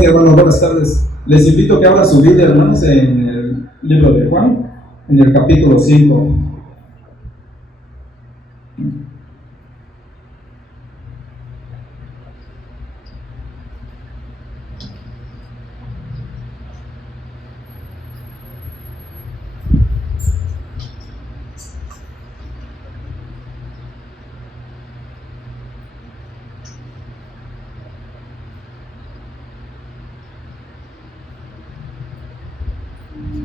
Amén, hermanos, buenas tardes. Les invito a que abran su Biblia, hermanos, en el libro de Juan, en el capítulo 5.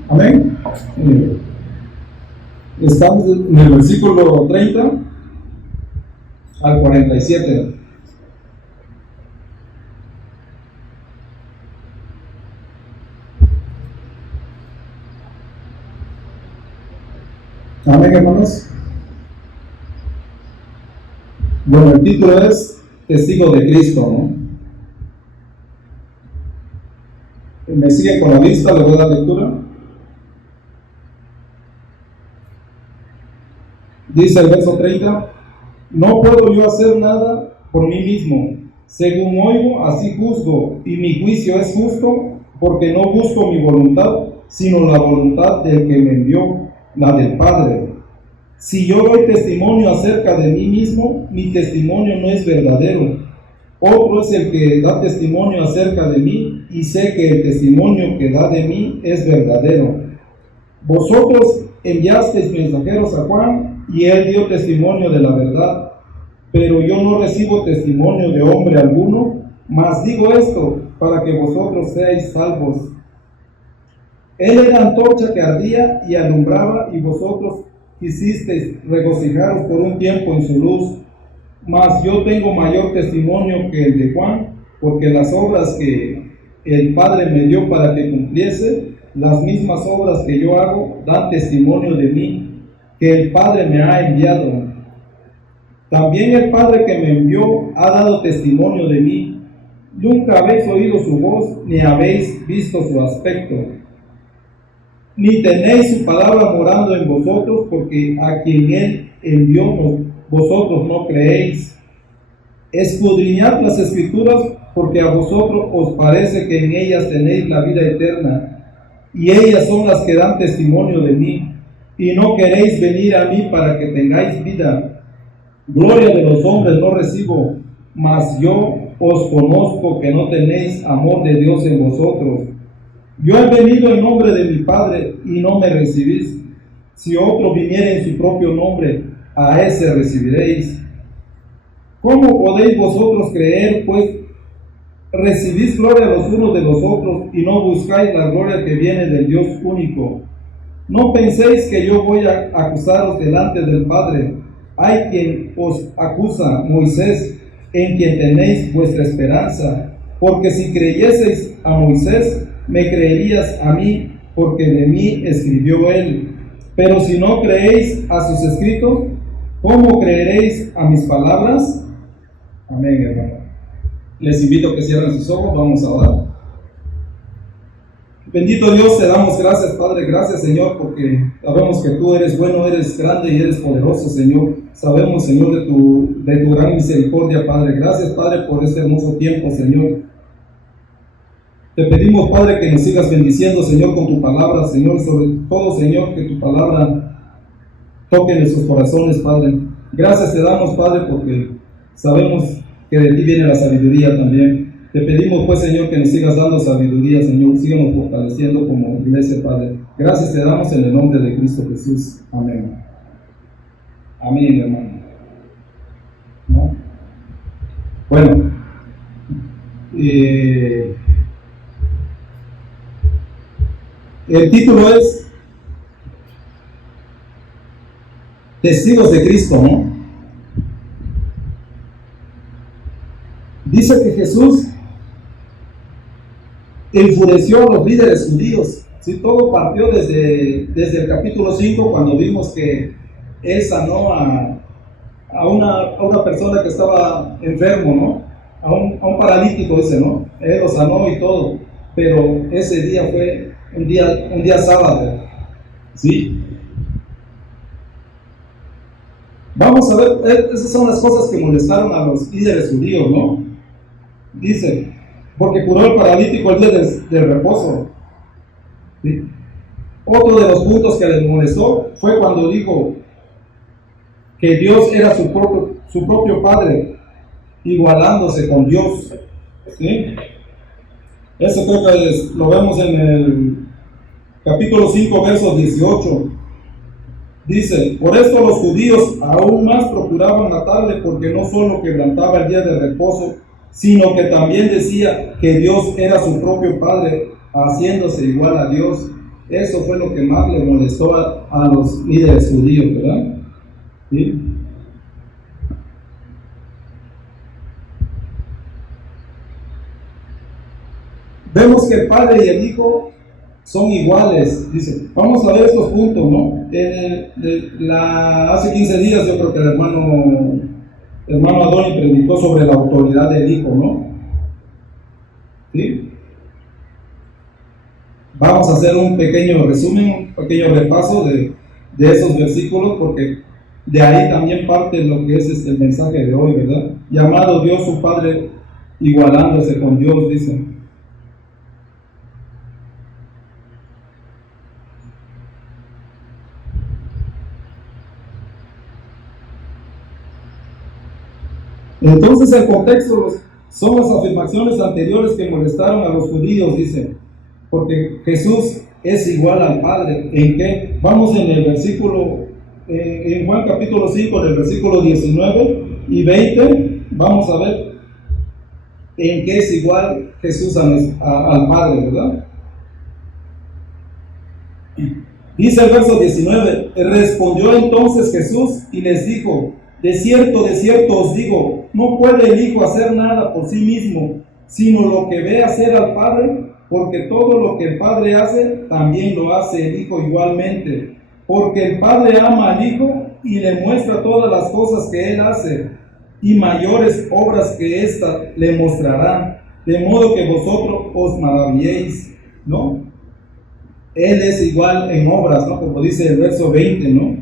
Amén. Estamos en el versículo 30 al 47. Amén, hermanos. Bueno, el título es Testigo de Cristo, ¿no? Me sigue con la vista, le voy a dar lectura. Dice el verso 30: no puedo yo hacer nada por mí mismo. Según oigo, así juzgo, y mi juicio es justo, porque no busco mi voluntad, sino la voluntad del que me envió, la del Padre. Si yo doy testimonio acerca de mí mismo, mi testimonio no es verdadero. Otro es el que da testimonio acerca de mí, y sé que el testimonio que da de mí es verdadero. Vosotros enviasteis mensajeros a Juan, y él dio testimonio de la verdad, pero yo no recibo testimonio de hombre alguno, mas digo esto para que vosotros seáis salvos. Él era antorcha que ardía y alumbraba, y vosotros quisisteis regocijaros por un tiempo en su luz. Mas yo tengo mayor testimonio que el de Juan, porque las obras que el Padre me dio para que cumpliese, las mismas obras que yo hago, dan testimonio de mí, que el Padre me ha enviado. También el Padre que me envió ha dado testimonio de mí. Nunca habéis oído su voz, ni habéis visto su aspecto, ni tenéis su palabra morando en vosotros, porque a quien él envió vosotros no creéis. Escudriñad las Escrituras, porque a vosotros os parece que en ellas tenéis la vida eterna, y ellas son las que dan testimonio de mí, y no queréis venir a mí para que tengáis vida. Gloria de los hombres no recibo, mas yo os conozco que no tenéis amor de Dios en vosotros. Yo he venido en nombre de mi Padre, y no me recibís. Si otro viniere en su propio nombre, a ese recibiréis. ¿Cómo podéis vosotros creer, pues recibís gloria los unos de los otros, y no buscáis la gloria que viene del Dios único? No penséis que yo voy a acusaros delante del Padre. Hay quien os acusa, Moisés, en quien tenéis vuestra esperanza. Porque si creyeseis a Moisés, me creerías a mí, porque de mí escribió él. Pero si no creéis a sus escritos, ¿cómo creeréis a mis palabras? Amén, hermano. Les invito a que cierren sus ojos, vamos a orar. Bendito Dios, te damos gracias, Padre, gracias, Señor, porque sabemos que tú eres bueno, eres grande y eres poderoso, Señor. Sabemos, Señor, de tu gran misericordia, Padre. Gracias, Padre, por este hermoso tiempo, Señor. Te pedimos, Padre, que nos sigas bendiciendo, Señor, con tu palabra, Señor, sobre todo, Señor, que tu palabra toque en nuestros corazones, Padre. Gracias te damos, Padre, porque sabemos que de ti viene la sabiduría también. Te pedimos, pues, Señor, que nos sigas dando sabiduría, Señor. Síganos fortaleciendo como iglesia, Padre. Gracias te damos en el nombre de Cristo Jesús. Amén. Amén, hermano. ¿No? Bueno, el título es Testigos de Cristo, ¿no? Dice que Jesús enfureció a los líderes judíos. ¿Sí? Todo partió desde el capítulo 5, cuando vimos que él sanó a una persona que estaba enfermo, ¿no? A un paralítico, dice, ¿no? Él lo sanó y todo, pero ese día fue un día sábado, ¿sí? Vamos a ver, esas son las cosas que molestaron a los líderes judíos, ¿no? Dice, porque curó al paralítico el día del reposo. ¿Sí? Otro de los puntos que les molestó fue cuando dijo que Dios era su propio Padre, igualándose con Dios. ¿Sí? Eso creo que lo vemos en el capítulo 5, verso 18. Dice: por esto los judíos aún más procuraban matarle, porque no solo quebrantaba el día de reposo, sino que también decía que Dios era su propio Padre, haciéndose igual a Dios. Eso fue lo que más le molestó a los líderes judíos, ¿verdad? ¿Sí? Vemos que el Padre y el Hijo son iguales. Dice, vamos a ver estos puntos, ¿no? Hace 15 días yo creo que el hermano Adoni predicó sobre la autoridad del Hijo, ¿no? ¿Sí? Vamos a hacer un pequeño resumen, un pequeño repaso de esos versículos, porque de ahí también parte lo que es el mensaje de hoy, ¿verdad? Llamado Dios su Padre, igualándose con Dios, dice. Entonces el contexto son las afirmaciones anteriores que molestaron a los judíos, dice, porque Jesús es igual al Padre. ¿En qué? Vamos en el versículo, en Juan capítulo 5, en el versículo 19 y 20, vamos a ver en qué es igual Jesús al Padre, ¿verdad? Dice el verso 19, respondió entonces Jesús y les dijo: de cierto os digo, no puede el Hijo hacer nada por sí mismo, sino lo que ve hacer al Padre, porque todo lo que el Padre hace, también lo hace el Hijo igualmente. Porque el Padre ama al Hijo y le muestra todas las cosas que Él hace, y mayores obras que ésta le mostrará, de modo que vosotros os maravilléis, ¿no? Él es igual en obras, ¿no? Como dice el verso 20, ¿no?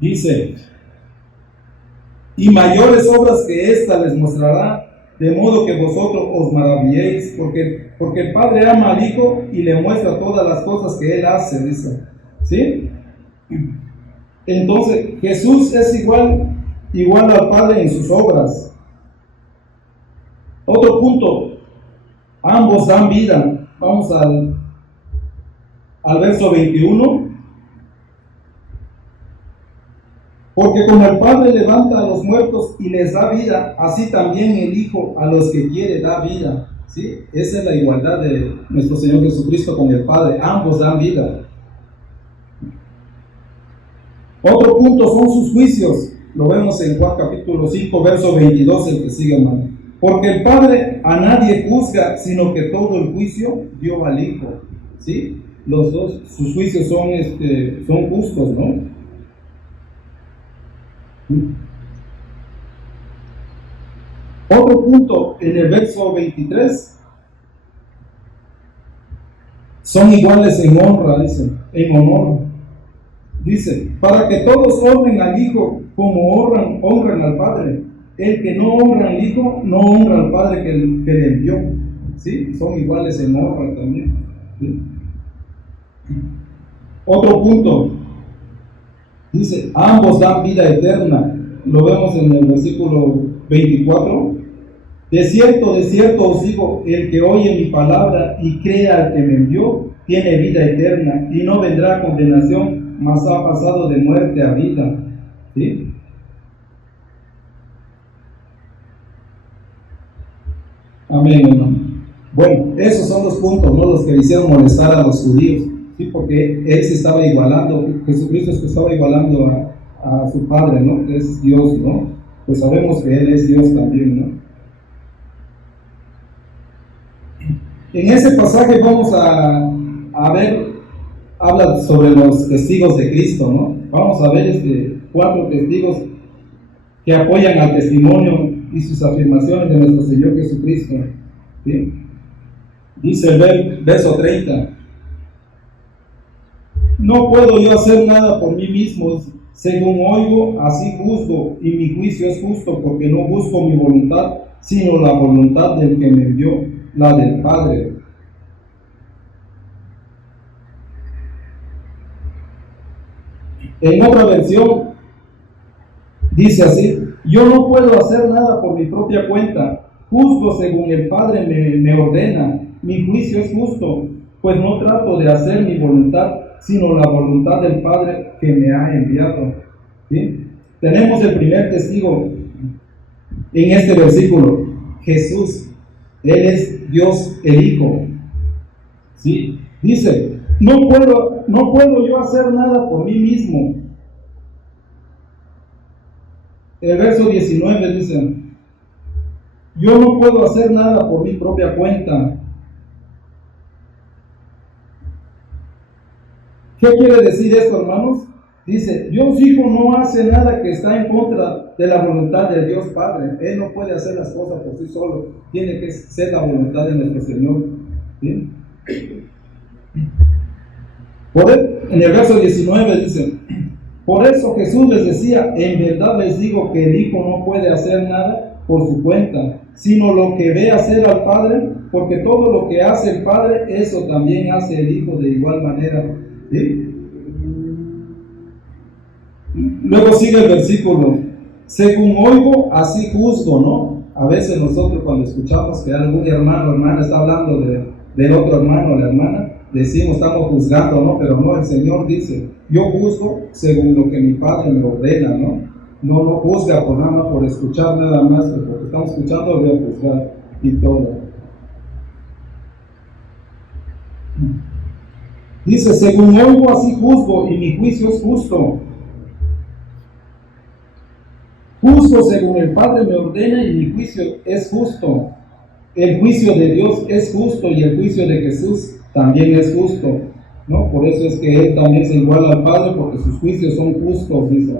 Dice: y mayores obras que ésta les mostrará, de modo que vosotros os maravilléis, porque el Padre ama al Hijo y le muestra todas las cosas que Él hace, dice. ¿Sí? Entonces, Jesús es igual al Padre en sus obras. Otro punto, ambos dan vida. Vamos al verso 21. Porque como el Padre levanta a los muertos y les da vida, así también el Hijo a los que quiere da vida. ¿Sí? Esa es la igualdad de nuestro Señor Jesucristo con el Padre. Ambos dan vida. Otro punto son sus juicios. Lo vemos en Juan capítulo 5, verso 22, el que sigue, hermano. Porque el Padre a nadie juzga, sino que todo el juicio dio al Hijo. ¿Sí? Los dos, sus juicios son justos, ¿no? Otro punto en el verso 23, son iguales en honra, dice, en honor. Dice: para que todos honren al Hijo como honran al Padre. El que no honra al Hijo no honra al Padre que le envió. ¿Sí? Son iguales en honra también. ¿Sí? Otro punto, dice: ambos dan vida eterna. Lo vemos en el versículo 24. De cierto os digo, el que oye mi palabra y crea al que me envió, tiene vida eterna, y no vendrá a condenación, mas ha pasado de muerte a vida. ¿Sí? Amén, hermano. Bueno, esos son los puntos, ¿no? Los que hicieron molestar a los judíos. ¿Sí? Porque Él se estaba igualando, Jesucristo se estaba igualando a su Padre, ¿no? Que es Dios, ¿no? Pues sabemos que Él es Dios también, ¿no? En ese pasaje vamos a ver, habla sobre los testigos de Cristo, ¿no? Vamos a ver 4 testigos que apoyan al testimonio y sus afirmaciones de nuestro Señor Jesucristo. ¿Sí? Dice el verso 30: no puedo yo hacer nada por mí mismo, según oigo, así juzgo, y mi juicio es justo, porque no busco mi voluntad, sino la voluntad del que me envió. la del Padre. En otra versión dice así: yo no puedo hacer nada por mi propia cuenta, juzgo según el Padre me ordena, mi juicio es justo, pues no trato de hacer mi voluntad, sino la voluntad del Padre que me ha enviado. ¿Sí? Tenemos el primer testigo en este versículo, Jesús. Él es Dios el Hijo. ¿Sí? Dice: no puedo yo hacer nada por mí mismo. El verso 19 dice: yo no puedo hacer nada por mi propia cuenta. ¿Qué quiere decir esto, hermanos? Dice: Dios Hijo no hace nada que está en contra de la voluntad de Dios Padre. Él no puede hacer las cosas por sí solo. Tiene que ser la voluntad de nuestro Señor. ¿Sí? En el verso 19 dice: por eso Jesús les decía: en verdad les digo que el Hijo no puede hacer nada por su cuenta, sino lo que ve hacer al Padre, porque todo lo que hace el Padre, eso también hace el Hijo de igual manera. ¿Sí? Luego sigue el versículo: según oigo, así juzgo, ¿no? A veces nosotros, cuando escuchamos que algún hermano o hermana está hablando del otro hermano o la hermana, decimos, estamos juzgando, ¿no? Pero no, el Señor dice: yo juzgo según lo que mi Padre me ordena, ¿no? No juzga por nada más, por escuchar nada más, porque estamos escuchando, voy a juzgar y todo. Dice: según oigo, así juzgo, y mi juicio es justo. Juzgo según el Padre me ordena, y mi juicio es justo. El juicio de Dios es justo, y el juicio de Jesús también es justo, ¿no? Por eso es que Él también se iguala al Padre, porque sus juicios son justos, dice.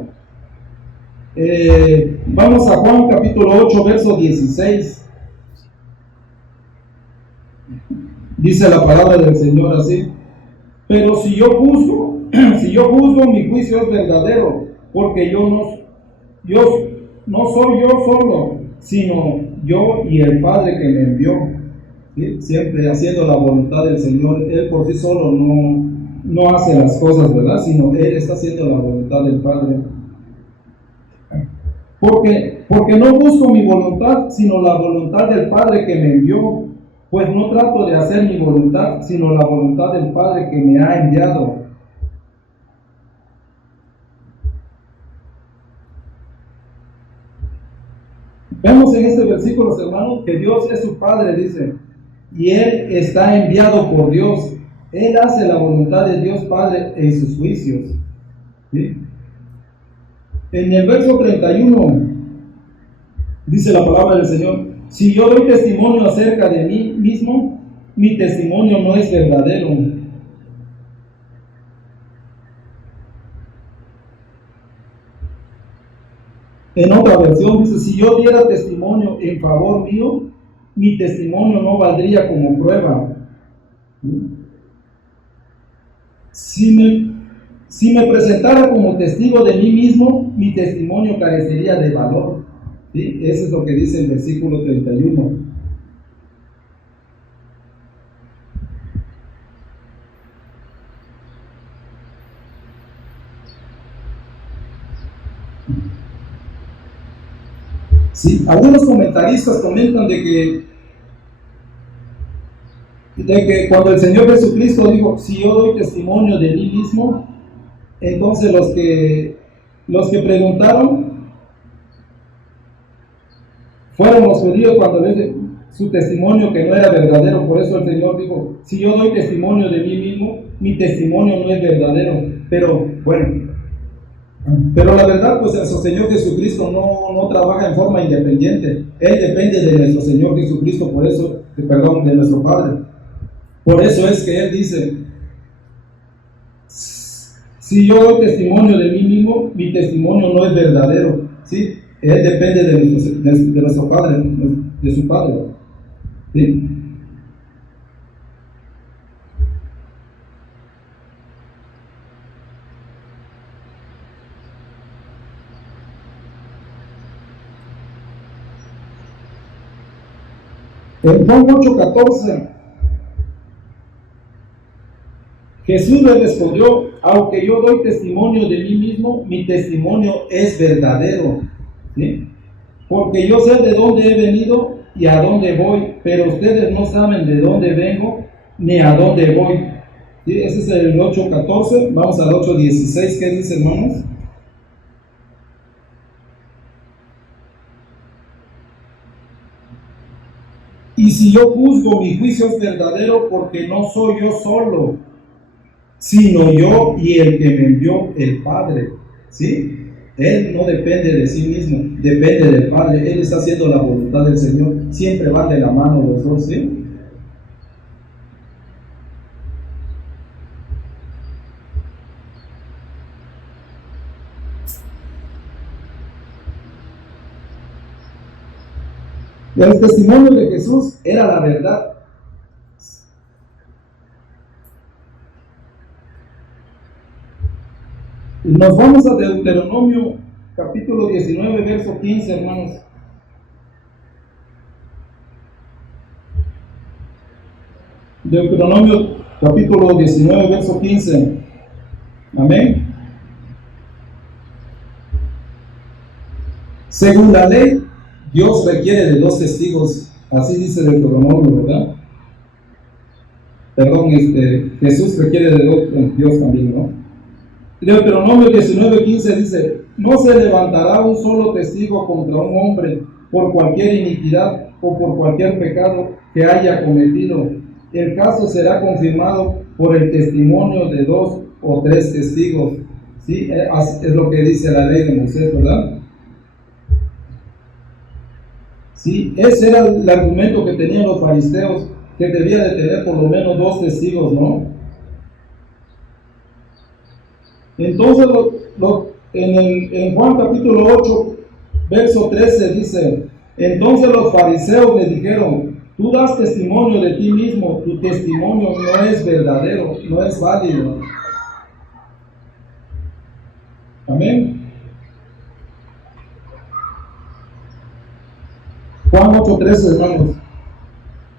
Vamos a Juan capítulo 8, verso 16. Dice la palabra del Señor así: pero si yo juzgo, mi juicio es verdadero, porque yo no soy yo solo, sino yo y el Padre que me envió. ¿Sí? Siempre haciendo la voluntad del Señor. Él por sí solo no hace las cosas, ¿verdad? Sino Él está haciendo la voluntad del Padre. Porque no busco mi voluntad, sino la voluntad del Padre que me envió. Pues no trato de hacer mi voluntad, sino la voluntad del Padre que me ha enviado. Vemos en este versículo, hermanos, que Dios es su Padre, dice, y Él está enviado por Dios. Él hace la voluntad de Dios Padre en sus juicios. ¿Sí? En el verso 31 dice la palabra del Señor: si yo doy testimonio acerca de mí mismo, mi testimonio no es verdadero. En otra versión dice: si yo diera testimonio en favor mío, mi testimonio no valdría como prueba. Si me presentara como testigo de mí mismo, mi testimonio carecería de valor. ¿Sí? Eso es lo que dice el versículo 31. Sí, algunos comentaristas comentan de que cuando el Señor Jesucristo dijo: si yo doy testimonio de mí mismo, entonces los que preguntaron fueron los judíos, cuando ven su testimonio que no era verdadero. Por eso el Señor dijo: si yo doy testimonio de mí mismo, mi testimonio no es verdadero. Pero bueno, pero la verdad, pues nuestro Señor Jesucristo no trabaja en forma independiente. Él depende de nuestro Señor Jesucristo, por eso, perdón, de nuestro Padre. Por eso es que Él dice: si yo doy testimonio de mí mismo, mi testimonio no es verdadero. ¿Sí? Él depende de nuestro Padre, de su Padre. ¿Sí? En Juan 8:14, Jesús le respondió: aunque yo doy testimonio de mí mismo, mi testimonio es verdadero, ¿sí? Porque yo sé de dónde he venido y a dónde voy, pero ustedes no saben de dónde vengo ni a dónde voy. ¿Sí? Ese es el 8:14. Vamos al 8:16. ¿Qué dice, hermanos? Y si yo juzgo, mi juicio es verdadero, porque no soy yo solo, sino yo y el que me envió, el Padre. ¿Sí? Él no depende de sí mismo, depende del Padre. Él está haciendo la voluntad del Señor. Siempre van de la mano los dos, ¿sí? El testimonio de Jesús era la verdad. Nos vamos a Deuteronomio capítulo 19, verso 15, hermanos. Deuteronomio capítulo 19, verso 15. Amén. Según la ley, Dios requiere de 2 testigos. Así dice Deuteronomio, ¿verdad? Perdón, Jesús requiere de 2, Dios también, ¿no? Deuteronomio 19:15 dice: no se levantará un solo testigo contra un hombre por cualquier iniquidad o por cualquier pecado que haya cometido. El caso será confirmado por el testimonio de 2 o 3 testigos. ¿Sí? Es lo que dice la ley de Moisés, ¿verdad? Sí, ese era el argumento que tenían los fariseos, que debía de tener por lo menos 2 testigos, ¿no? Entonces, en Juan capítulo 8, verso 13 dice: entonces los fariseos le dijeron: tú das testimonio de ti mismo, tu testimonio no es verdadero, no es válido. Amén. Juan 8:13, hermanos.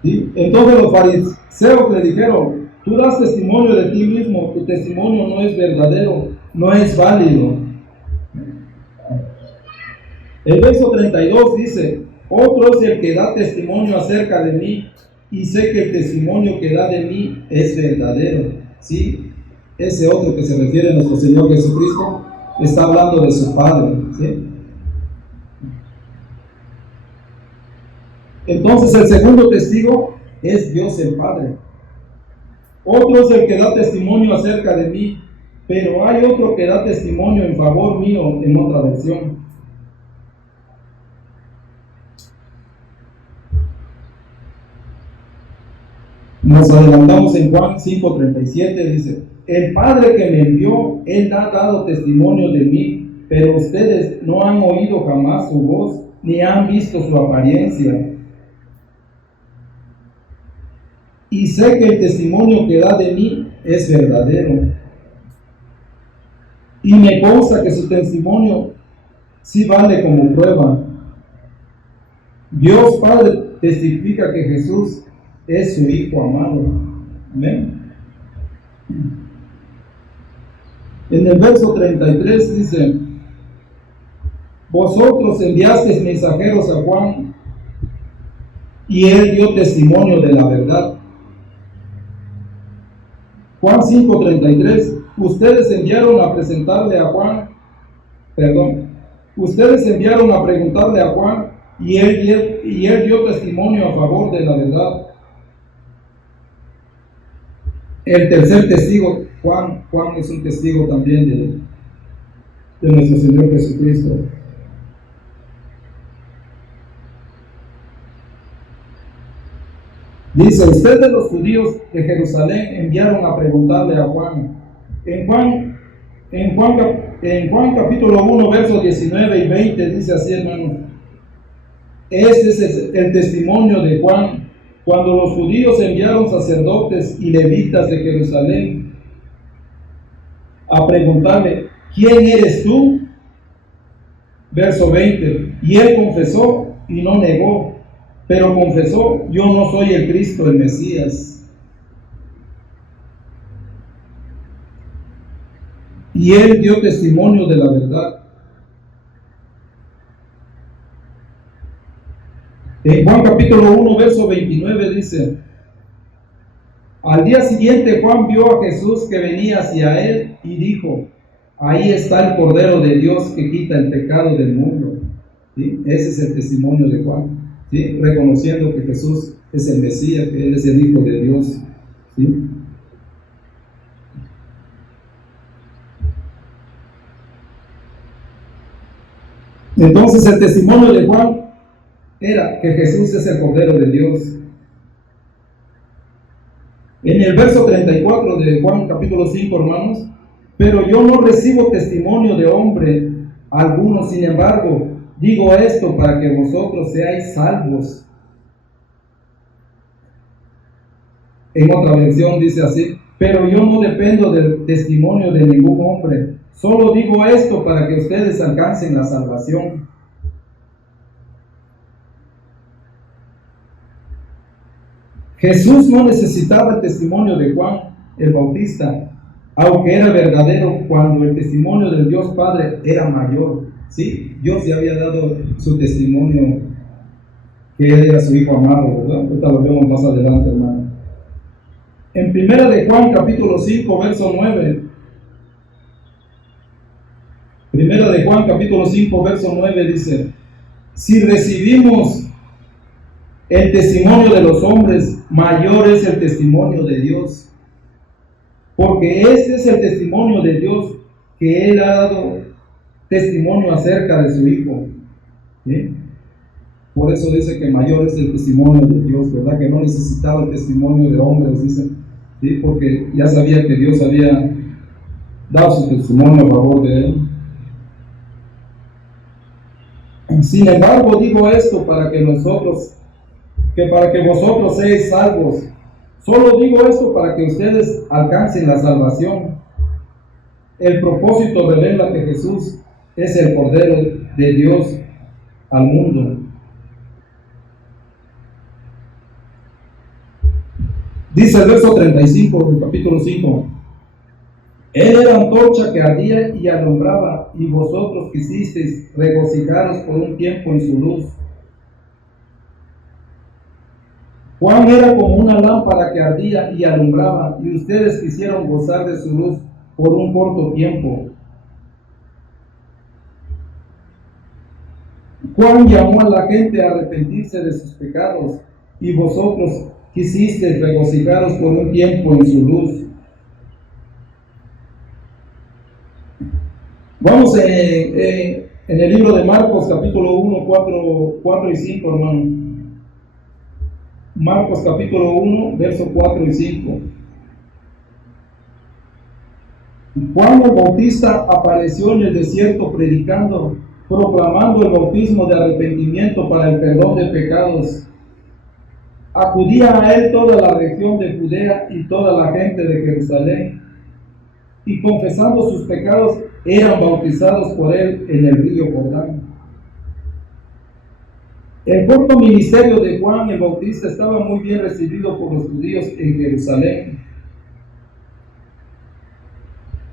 ¿Sí? Entonces los fariseos le dijeron: tú das testimonio de ti mismo, tu testimonio no es verdadero, no es válido. El verso 32 dice: otro es el que da testimonio acerca de mí, y sé que el testimonio que da de mí es verdadero. ¿Sí? Ese otro que se refiere a nuestro Señor Jesucristo está hablando de su Padre. ¿Sí? Entonces el segundo testigo es Dios el Padre. Otro es el que da testimonio acerca de mí, pero hay otro que da testimonio en favor mío, en otra versión. Nos adelantamos en Juan 5:37, dice: el Padre que me envió, Él ha dado testimonio de mí, pero ustedes no han oído jamás su voz, ni han visto su apariencia. Y sé que el testimonio que da de mí es verdadero. Y me consta que su testimonio sí vale como prueba. Dios Padre testifica que Jesús es su Hijo amado. Amén. En el verso 33 dice: vosotros enviasteis mensajeros a Juan, y él dio testimonio de la verdad. Juan 5:33, ustedes enviaron a preguntarle a Juan, y él dio testimonio a favor de la verdad. El tercer testigo, Juan es un testigo también de nuestro Señor Jesucristo. Dice: ustedes los judíos de Jerusalén enviaron a preguntarle a Juan. En Juan capítulo 1, versos 19 y 20 dice así, hermanos: este es el testimonio de Juan, cuando los judíos enviaron sacerdotes y levitas de Jerusalén a preguntarle: ¿quién eres tú? Verso 20: y él confesó y no negó, pero confesó: yo no soy el Cristo, el Mesías. Y él dio testimonio de la verdad. En Juan capítulo 1, verso 29 dice: al día siguiente Juan vio a Jesús que venía hacia él y dijo: ahí está el Cordero de Dios que quita el pecado del mundo. ¿Sí? Ese es el testimonio de Juan, ¿sí? Reconociendo que Jesús es el Mesías, que Él es el Hijo de Dios, ¿sí? Entonces el testimonio de Juan era que Jesús es el Cordero de Dios. En el verso 34 de Juan capítulo 5, hermanos: pero yo no recibo testimonio de hombre alguno, sin embargo, digo esto para que vosotros seáis salvos. En otra versión dice así: pero yo no dependo del testimonio de ningún hombre, solo digo esto para que ustedes alcancen la salvación. Jesús no necesitaba el testimonio de Juan el Bautista, aunque era verdadero, cuando el testimonio del Dios Padre era mayor. Sí, Dios ya había dado su testimonio que Él era su Hijo amado, ¿verdad? Ahorita lo vemos más adelante, hermano. En primera de Juan capítulo 5, verso 9. Primera de Juan capítulo 5, verso 9 dice: si recibimos el testimonio de los hombres, mayor es el testimonio de Dios. Porque este es el testimonio de Dios, que Él ha dado testimonio acerca de su Hijo. ¿Sí? Por eso dice que mayor es el testimonio de Dios, ¿verdad? Que no necesitaba el testimonio de hombres, dice. ¿Sí? Porque ya sabía que Dios había dado su testimonio a favor de Él. Sin embargo, digo esto para que vosotros seáis salvos. Solo digo esto para que ustedes alcancen la salvación. El propósito revela que Jesús es el Cordero de Dios al mundo. Dice el verso 35 del capítulo 5: Él era antorcha que ardía y alumbraba, y vosotros quisisteis regocijaros por un tiempo en su luz. Juan era como una lámpara que ardía y alumbraba, y ustedes quisieron gozar de su luz por un corto tiempo. Juan llamó a la gente a arrepentirse de sus pecados, y vosotros quisisteis regocijaros por un tiempo en su luz. Vamos en el libro de Marcos, capítulo 1, 4 y 5, hermano. Marcos, capítulo 1, versos 4 y 5. Juan el Bautista apareció en el desierto predicando, proclamando el bautismo de arrepentimiento para el perdón de pecados. Acudía a él toda la región de Judea y toda la gente de Jerusalén, y confesando sus pecados eran bautizados por él en el río Jordán. El corto ministerio de Juan el Bautista estaba muy bien recibido por los judíos en Jerusalén.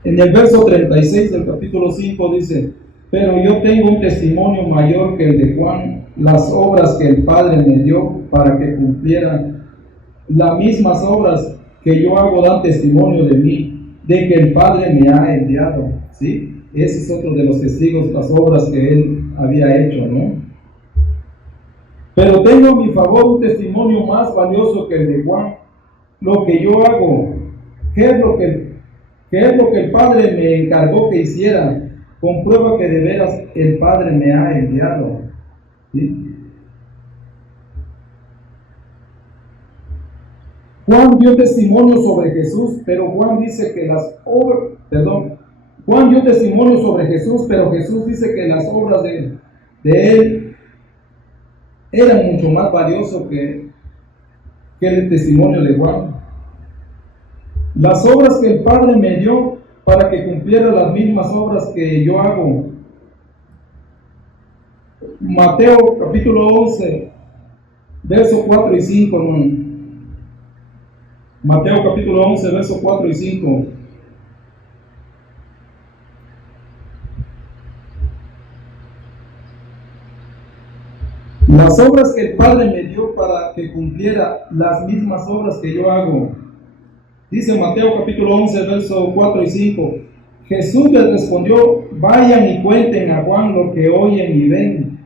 En el verso 36 del capítulo 5 dice: pero yo tengo un testimonio mayor que el de Juan, las obras que el Padre me dio para que cumplieran. Las mismas obras que yo hago dan testimonio de mí, de que el Padre me ha enviado. ¿Sí? Ese es otro de los testigos, las obras que él había hecho, ¿no? Pero tengo a mi favor un testimonio más valioso que el de Juan. Lo que yo hago, ¿qué es lo que el Padre me encargó que hiciera? Comprueba que de veras el Padre me ha enviado. ¿Sí? Juan dio testimonio sobre Jesús, pero Juan dice que Juan dio testimonio sobre Jesús, pero Jesús dice que las obras de él eran mucho más valiosos que el testimonio de Juan. Las obras que el Padre me dio para que cumpliera las mismas obras que yo hago. Mateo capítulo 11, verso 4 y 5, hermano. Mateo capítulo 11, verso 4 y 5. Las obras que el Padre me dio para que cumpliera, las mismas obras que yo hago. Dice Mateo capítulo 11, verso 4 y 5. Jesús les respondió: vayan y cuenten a Juan lo que oyen y ven.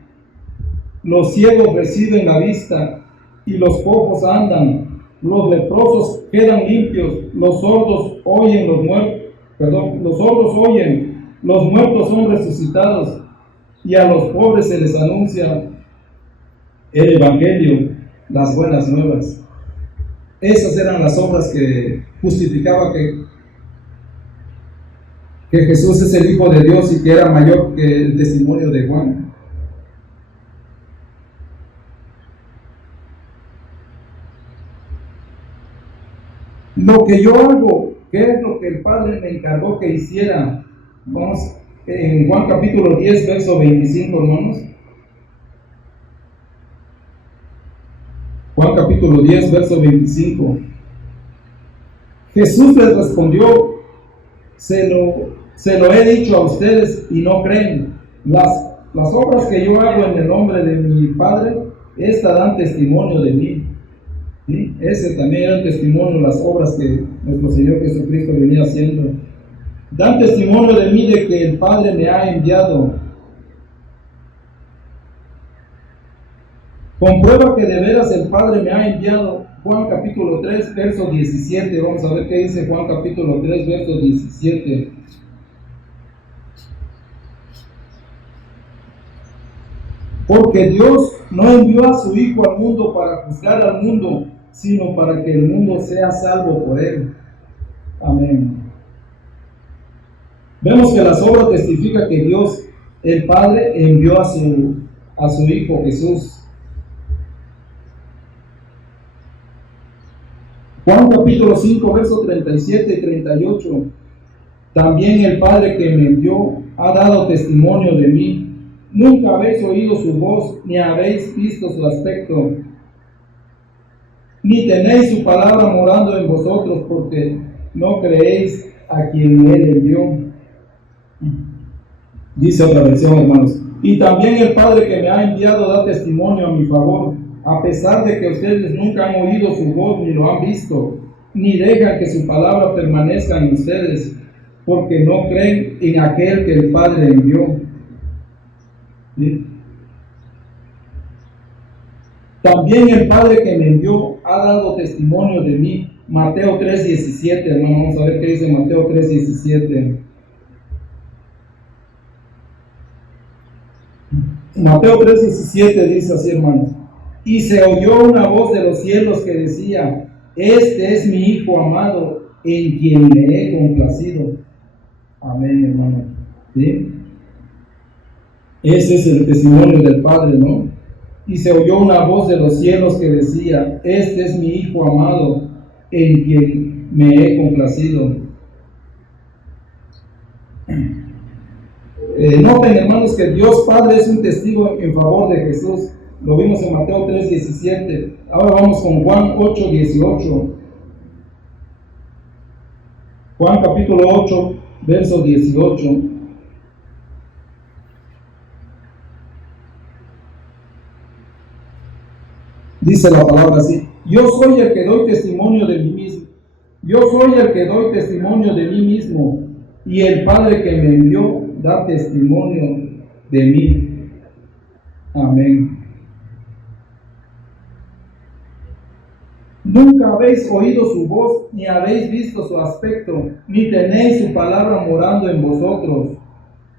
Los ciegos reciben la vista y los cojos andan, los leprosos quedan limpios, los sordos oyen, los muertos son resucitados, y a los pobres se les anuncia el evangelio, las buenas nuevas. Esas eran las obras que justificaba que Jesús es el Hijo de Dios y que era mayor que el testimonio de Juan. Lo que yo hago, ¿qué es lo que el Padre me encargó que hiciera? Vamos en Juan capítulo 10, verso 25, hermanos. Juan capítulo 10, verso 25. Jesús les respondió: se lo he dicho a ustedes y no creen. Las obras que yo hago en el nombre de mi Padre, estas dan testimonio de mí. ¿Sí? Ese también era el testimonio, las obras que nuestro Señor Jesucristo venía haciendo. Dan testimonio de mí de que el Padre me ha enviado. Comprueba que de veras el Padre me ha enviado. Juan capítulo 3, verso 17. Vamos a ver qué dice Juan capítulo 3, verso 17. Porque Dios no envió a su Hijo al mundo para juzgar al mundo, sino para que el mundo sea salvo por él. Amén. Vemos que las obras testifican que Dios, el Padre, envió a su Hijo Jesús. Juan capítulo 5, verso 37 y 38. También el Padre que me envió ha dado testimonio de mí. Nunca habéis oído su voz, ni habéis visto su aspecto, ni tenéis su palabra morando en vosotros, porque no creéis a quien él envió. Dice otra versión, hermanos. Y también el Padre que me ha enviado da testimonio a mi favor, a pesar de que ustedes nunca han oído su voz, ni lo han visto, ni dejan que su palabra permanezca en ustedes, porque no creen en aquel que el Padre envió. ¿Sí? También el Padre que me envió ha dado testimonio de mí. Mateo 3:17, hermano, vamos a ver qué dice Mateo 3:17. Mateo 3:17 dice así, hermanos: y se oyó una voz de los cielos que decía: este es mi Hijo amado, en quien me he complacido. Amén, hermano. ¿Sí? Ese es el testimonio del Padre, ¿no? Y se oyó una voz de los cielos que decía: este es mi Hijo amado, en quien me he complacido. Noten, hermanos, que Dios Padre es un testigo en favor de Jesús. Lo vimos en Mateo 3:17. Ahora vamos con Juan 8:18. Juan capítulo 8, verso 18. Dice la palabra así: yo soy el que doy testimonio de mí mismo. Yo soy el que doy testimonio de mí mismo, y el Padre que me envió da testimonio de mí. Amén. Nunca habéis oído su voz, ni habéis visto su aspecto, ni tenéis su palabra morando en vosotros.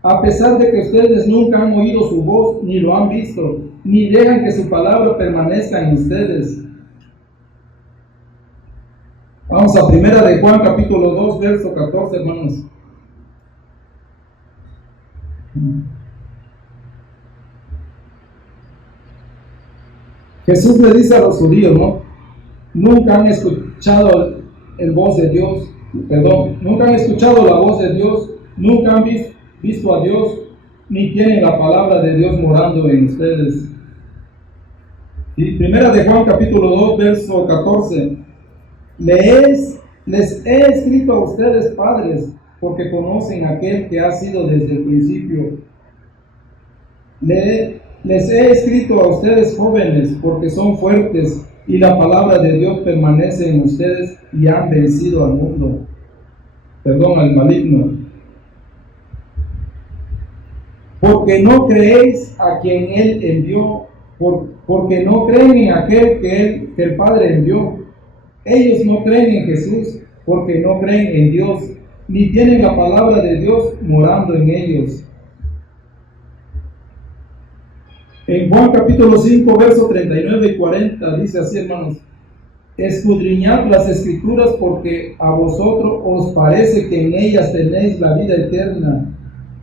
A pesar de que ustedes nunca han oído su voz, ni lo han visto, ni dejan que su palabra permanezca en ustedes. Vamos a primera de Juan capítulo 2, verso 14, hermanos. Jesús le dice a los judíos, ¿no? Nunca han escuchado nunca han escuchado la voz de Dios, nunca han visto a Dios, ni tienen la palabra de Dios morando en ustedes. Y primera de Juan capítulo 2, verso 14. Les he escrito a ustedes, padres, porque conocen a aquel que ha sido desde el principio. Les he escrito a ustedes, jóvenes, porque son fuertes y la palabra de Dios permanece en ustedes y han vencido al mundo. Perdón, al maligno. Porque no creéis a quien Él envió, porque no creen en aquel que el Padre envió. Ellos no creen en Jesús, porque no creen en Dios, ni tienen la palabra de Dios morando en ellos. En Juan capítulo 5, versos 39 y 40, dice así, hermanos: escudriñad las Escrituras, porque a vosotros os parece que en ellas tenéis la vida eterna,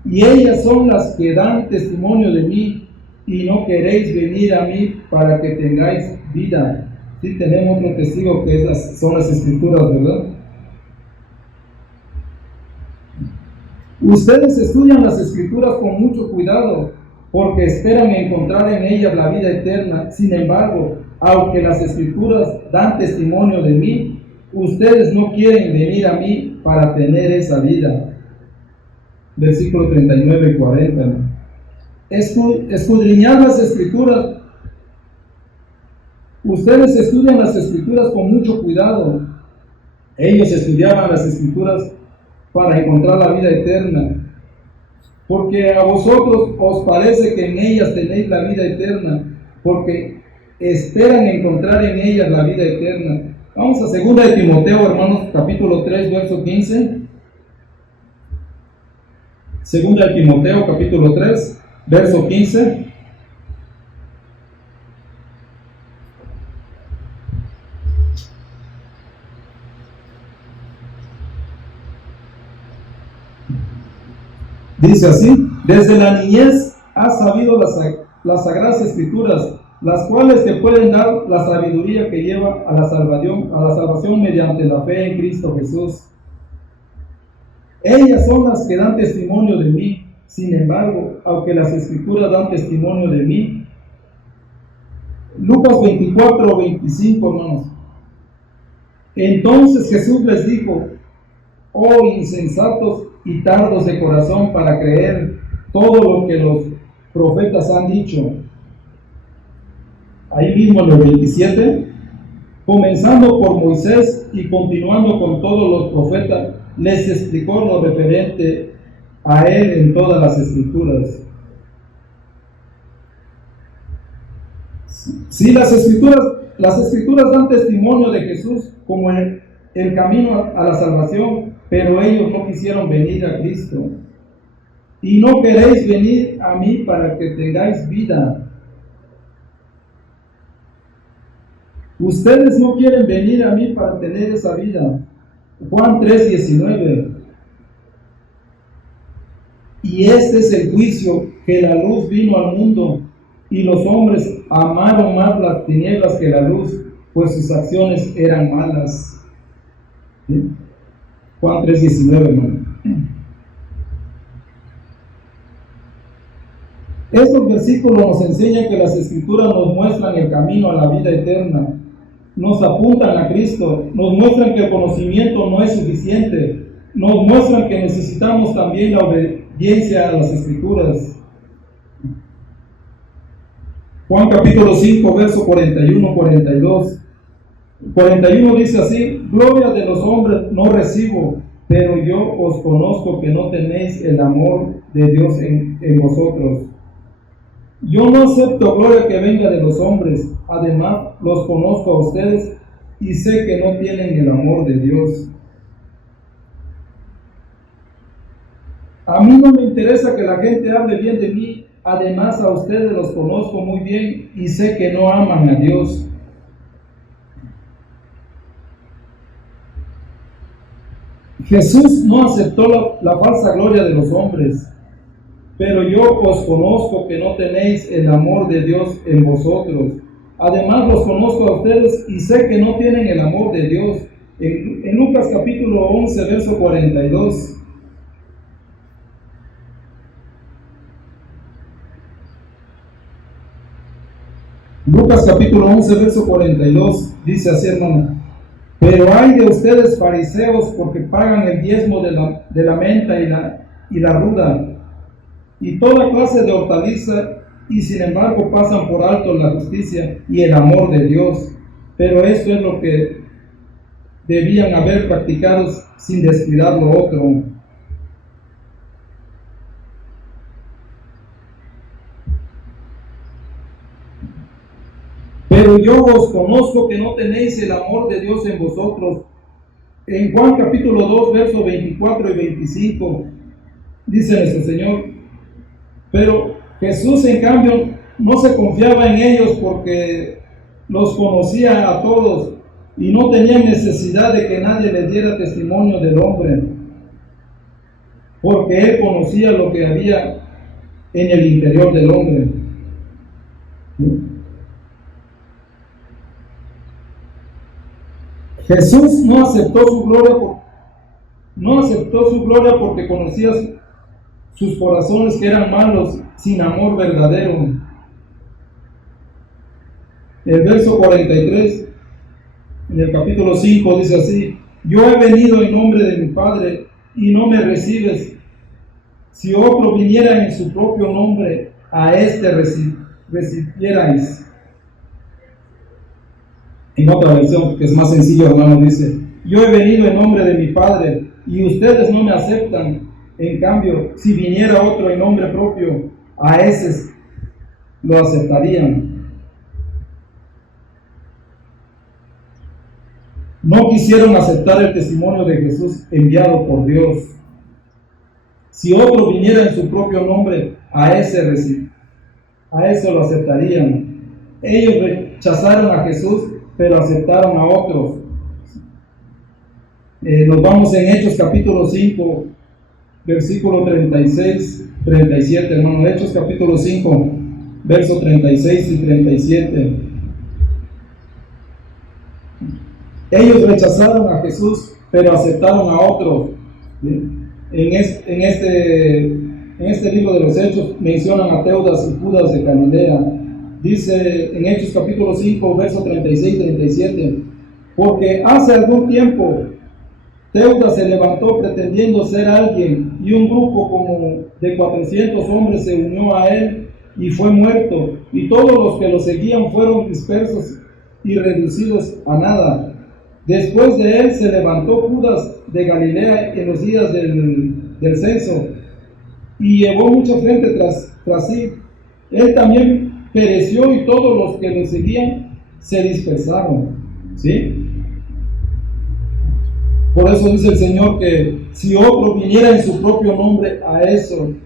y ellas son las que dan testimonio de mí, y no queréis venir a mí para que tengáis vida. Sí, tenemos otro testigo que son las Escrituras, ¿verdad? Ustedes estudian las Escrituras con mucho cuidado, porque esperan encontrar en ellas la vida eterna. Sin embargo, aunque las Escrituras dan testimonio de mí, ustedes no quieren venir a mí para tener esa vida. Versículo 39 y 40. Escudriñad las Escrituras. Ustedes estudian las Escrituras con mucho cuidado. Ellos estudiaban las Escrituras para encontrar la vida eterna, porque a vosotros os parece que en ellas tenéis la vida eterna, porque esperan encontrar en ellas la vida eterna. Vamos a 2 de Timoteo, hermanos, capítulo 3, verso 15. 2 de Timoteo, capítulo 3, verso 15. Dice así: desde la niñez has sabido las sagradas Escrituras, las cuales te pueden dar la sabiduría que lleva a la salvación mediante la fe en Cristo Jesús. Ellas son las que dan testimonio de mí. Sin embargo, aunque las Escrituras dan testimonio de mí. Lucas 24, 25, hermanos. Entonces Jesús les dijo: oh insensatos y tardos de corazón para creer todo lo que los profetas han dicho. Ahí mismo en el 27, comenzando por Moisés y continuando con todos los profetas, les explicó lo referente a él en todas las Escrituras. Sí, las escrituras dan testimonio de Jesús como el camino a la salvación, pero ellos no quisieron venir a Cristo. Y no queréis venir a mí para que tengáis vida. Ustedes no quieren venir a mí para tener esa vida. Juan 3:19. Y este es el juicio, que la luz vino al mundo, y los hombres amaron más las tinieblas que la luz, pues sus acciones eran malas. ¿Sí? Juan 3:19, hermano. Estos versículos nos enseñan que las Escrituras nos muestran el camino a la vida eterna, nos apuntan a Cristo, nos muestran que el conocimiento no es suficiente, nos muestran que necesitamos también la obediencia a las Escrituras. Juan capítulo 5, verso 41-42. 41 dice así: gloria de los hombres no recibo, pero yo os conozco que no tenéis el amor de Dios en vosotros. Yo no acepto gloria que venga de los hombres, además los conozco a ustedes y sé que no tienen el amor de Dios. A mí no me interesa que la gente hable bien de mí, además a ustedes los conozco muy bien y sé que no aman a Dios. Jesús no aceptó la falsa gloria de los hombres, pero yo os conozco que no tenéis el amor de Dios en vosotros. Además los conozco a ustedes y sé que no tienen el amor de Dios. En Lucas capítulo 11, verso 42. Lucas capítulo 11, verso 42, dice así, hermano: pero hay de ustedes fariseos, porque pagan el diezmo de la menta y la ruda, y toda clase de hortaliza, y sin embargo pasan por alto la justicia y el amor de Dios. Pero esto es lo que debían haber practicado sin descuidar lo otro. Pero yo os conozco que no tenéis el amor de Dios en vosotros. En Juan capítulo 2, versos 24 y 25, dice nuestro Señor: pero Jesús, en cambio, no se confiaba en ellos porque los conocía a todos y no tenía necesidad de que nadie le diera testimonio del hombre, porque él conocía lo que había en el interior del hombre. Jesús no aceptó su gloria porque conocía sus corazones, que eran malos, sin amor verdadero. El verso 43 en el capítulo 5 dice así: yo he venido en nombre de mi Padre y no me recibes. Si otro viniera en su propio nombre, a este recibierais. En otra versión, que es más sencillo, hermano, dice: yo he venido en nombre de mi Padre y ustedes no me aceptan. En cambio, si viniera otro en nombre propio, a ese lo aceptarían. No quisieron aceptar el testimonio de Jesús enviado por Dios. Si otro viniera en su propio nombre, a eso lo aceptarían. Ellos rechazaron a Jesús, pero aceptaron a otros. Nos vamos en Hechos capítulo 5, versículo 36, 37, hermano. Hechos capítulo 5, versos 36 y 37. Ellos rechazaron a Jesús, pero aceptaron a otros. En este libro de los Hechos mencionan a Teudas y Judas de Galilea. Dice en Hechos capítulo 5, versos 36 y 37: porque hace algún tiempo Teudas se levantó pretendiendo ser alguien, y un grupo como de 400 hombres se unió a él y fue muerto, y todos los que lo seguían fueron dispersos y reducidos a nada. Después de él se levantó Judas de Galilea en los días del censo y llevó mucha gente tras sí. Él también pereció y todos los que lo seguían se dispersaron. ¿Sí? Por eso dice el Señor que si otro viniera en su propio nombre, a ese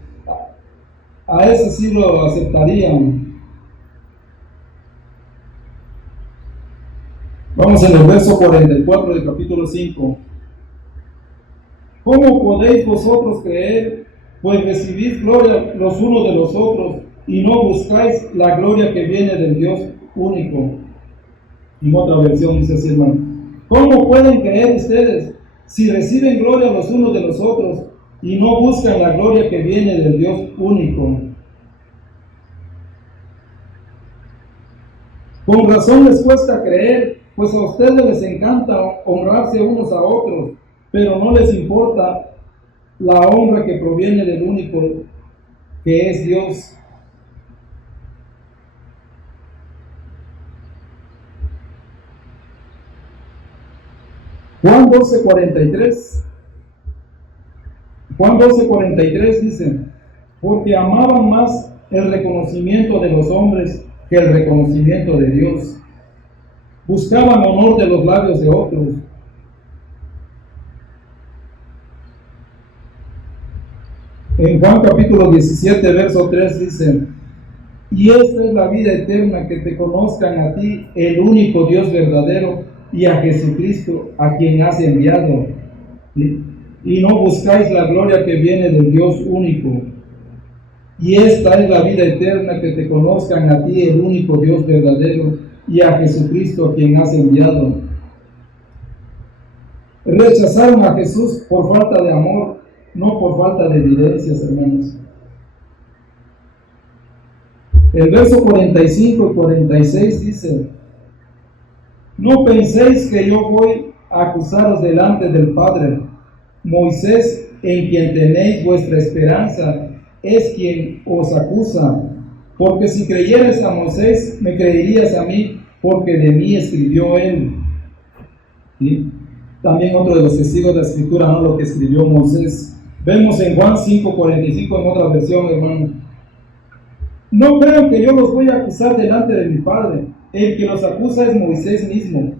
sí lo aceptarían. Vamos en el verso 44 del capítulo 5. ¿Cómo podéis vosotros creer, pues recibís gloria los unos de los otros y no buscáis la gloria que viene del Dios único? En otra versión dice así, hermano: ¿cómo pueden creer ustedes si reciben gloria los unos de los otros y no buscan la gloria que viene del Dios único? Con razón les cuesta creer, pues a ustedes les encanta honrarse unos a otros, pero no les importa la honra que proviene del único que es Dios. Juan 12:43 dice: porque amaban más el reconocimiento de los hombres que el reconocimiento de Dios. Buscaban honor de los labios de otros. En Juan capítulo 17, verso 3 dice: y esta es la vida eterna, que te conozcan a ti, el único Dios verdadero, y a Jesucristo, a quien has enviado. Y no buscáis la gloria que viene del Dios único. Y esta es la vida eterna, que te conozcan a ti, el único Dios verdadero, y a Jesucristo, a quien has enviado. Rechazaron a Jesús por falta de amor, no por falta de evidencias, hermanos. El verso 45 y 46 dice: no penséis que yo voy a acusaros delante del Padre. Moisés, en quien tenéis vuestra esperanza, es quien os acusa. Porque si creyeres a Moisés, me creerías a mí, porque de mí escribió él. ¿Sí? También otro de los testigos de la Escritura, ¿no? Lo que escribió Moisés. Vemos en Juan 5:45 en otra versión, hermano. No crean que yo los voy a acusar delante de mi Padre. El que los acusa es Moisés mismo,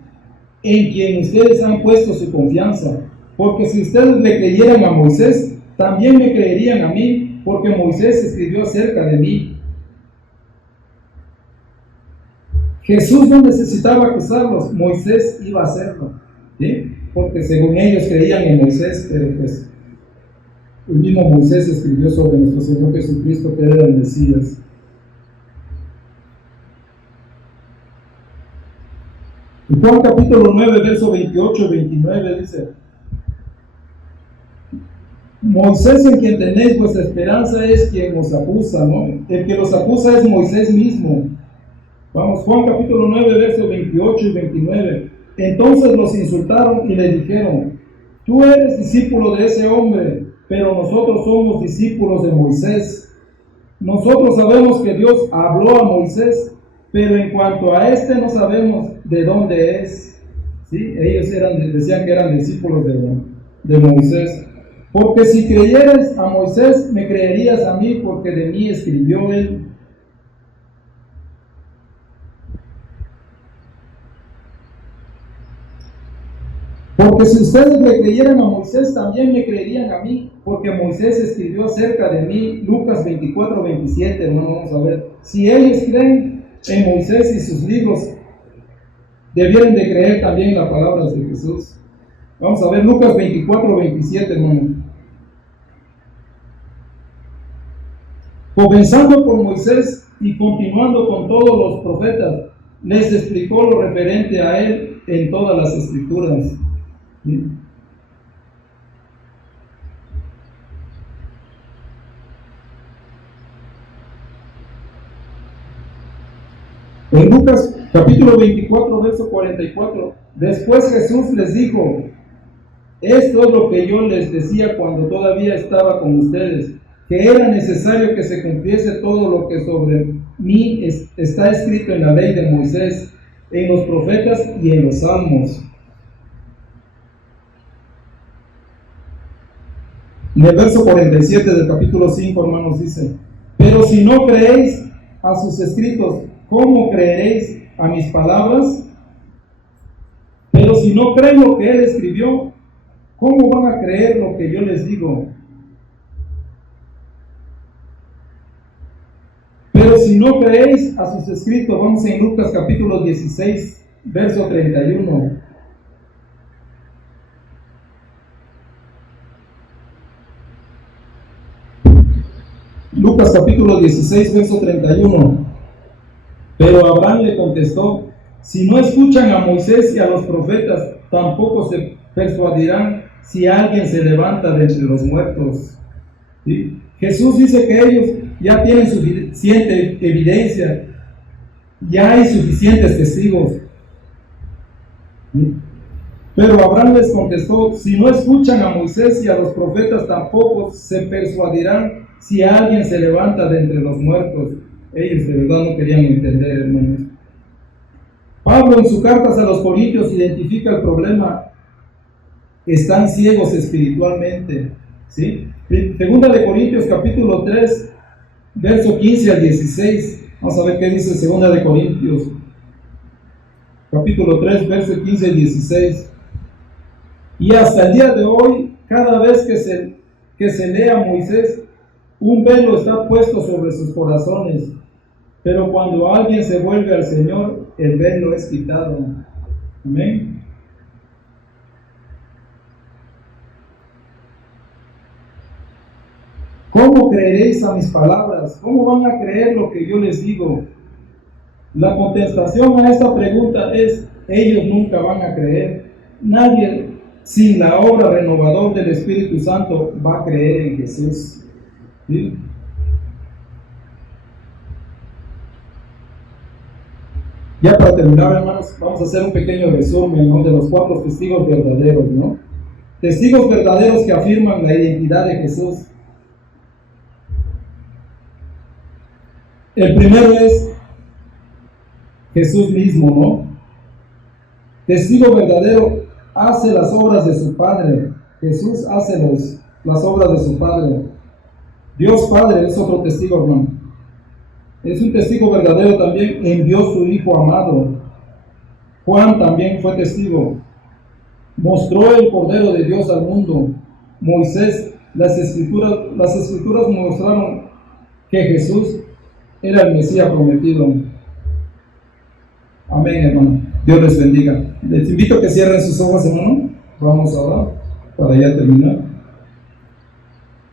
en quien ustedes han puesto su confianza. Porque si ustedes le creyeran a Moisés, también me creerían a mí, porque Moisés escribió acerca de mí. Jesús no necesitaba acusarlos, Moisés iba a hacerlo, ¿sí? Porque según ellos creían en Moisés, pero pues el mismo Moisés escribió sobre nuestro Señor Jesucristo, que era el Mesías. En Juan capítulo 9, verso 28 y 29 dice: Moisés, en quien tenéis vuestra esperanza, es quien os acusa, ¿no? El que los acusa es Moisés mismo. Vamos, Juan capítulo 9, versos 28 y 29. Entonces los insultaron y le dijeron: tú eres discípulo de ese hombre, pero nosotros somos discípulos de Moisés. Nosotros sabemos que Dios habló a Moisés, pero en cuanto a este no sabemos de dónde es. ¿Sí? Ellos decían que eran discípulos de Moisés. Porque si creyeres a Moisés, me creerías a mí, porque de mí escribió él. Porque si ustedes le creyeran a Moisés, también me creerían a mí, porque Moisés escribió acerca de mí. Lucas 24:27, hermano, vamos a ver. Si ellos creen en Moisés y sus libros, debieron de creer también las palabras de Jesús. Vamos a ver Lucas 24:27, hermano. Comenzando por Moisés y continuando con todos los profetas, les explicó lo referente a él en todas las escrituras. ¿Sí? En Lucas capítulo 24, verso 44, después Jesús les dijo: esto es lo que yo les decía cuando todavía estaba con ustedes, que era necesario que se cumpliese todo lo que sobre mí está escrito en la ley de Moisés, en los profetas y en los salmos. En el verso 47 del capítulo 5, hermanos, dice: pero si no creéis a sus escritos, ¿cómo creeréis a mis palabras? Pero si no creen lo que él escribió, ¿cómo van a creer lo que yo les digo? Pero si no creéis a sus escritos, vamos en Lucas capítulo 16, verso 31. Lucas capítulo 16, verso 31. Pero Abraham le contestó: si no escuchan a Moisés y a los profetas, tampoco se persuadirán si alguien se levanta de entre los muertos. ¿Sí? Jesús dice que ellos ya tienen suficiente evidencia, ya hay suficientes testigos. ¿Sí? Pero Abraham les contestó: si no escuchan a Moisés y a los profetas, tampoco se persuadirán si alguien se levanta de entre los muertos. Ellos de verdad no querían entender, hermanos. Pablo en sus cartas a los Corintios identifica el problema: están ciegos espiritualmente. ¿Sí? Segunda de Corintios capítulo 3, verso 15 al 16. Vamos a ver qué dice Segunda de Corintios capítulo 3, verso 15 al 16. Y hasta el día de hoy, cada vez que se lea Moisés, un velo está puesto sobre sus corazones, pero cuando alguien se vuelve al Señor, el velo es quitado. Amén. ¿Cómo creeréis a mis palabras? ¿Cómo van a creer lo que yo les digo? La contestación a esta pregunta es: ellos nunca van a creer. Nadie sin la obra renovadora del Espíritu Santo va a creer en Jesús. ¿Sí? Ya para terminar, hermanos, vamos a hacer un pequeño resumen, ¿no?, de los 4 testigos verdaderos, ¿no? Testigos verdaderos que afirman la identidad de Jesús. El primero es Jesús mismo, ¿no? Testigo verdadero hace las obras de su Padre. Jesús hace las obras de su Padre. Dios Padre es otro testigo, hermano. Es un testigo verdadero también. Envió su Hijo amado. Juan también fue testigo. Mostró el Cordero de Dios al mundo. Moisés, las escrituras mostraron que Jesús era el Mesías prometido. Amén, hermano. Dios les bendiga. Les invito a que cierren sus ojos, hermano. Vamos a orar para ya terminar.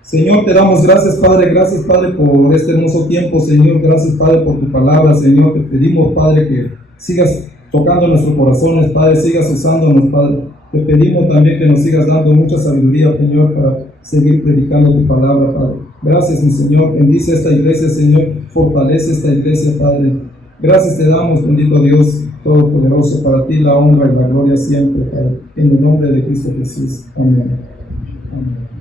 Señor, te damos gracias, Padre. Gracias, Padre, por este hermoso tiempo, Señor. Gracias, Padre, por tu palabra, Señor. Te pedimos, Padre, que sigas tocando nuestros corazones, Padre. Sigas usándonos, Padre. Te pedimos también que nos sigas dando mucha sabiduría, Señor, para seguir predicando tu palabra, Padre. Gracias, mi Señor. Bendice esta iglesia, Señor. Fortalece esta iglesia, Padre. Gracias te damos, bendito Dios Todopoderoso. Para ti la honra y la gloria siempre, Padre. En el nombre de Cristo Jesús. Amén. Amén.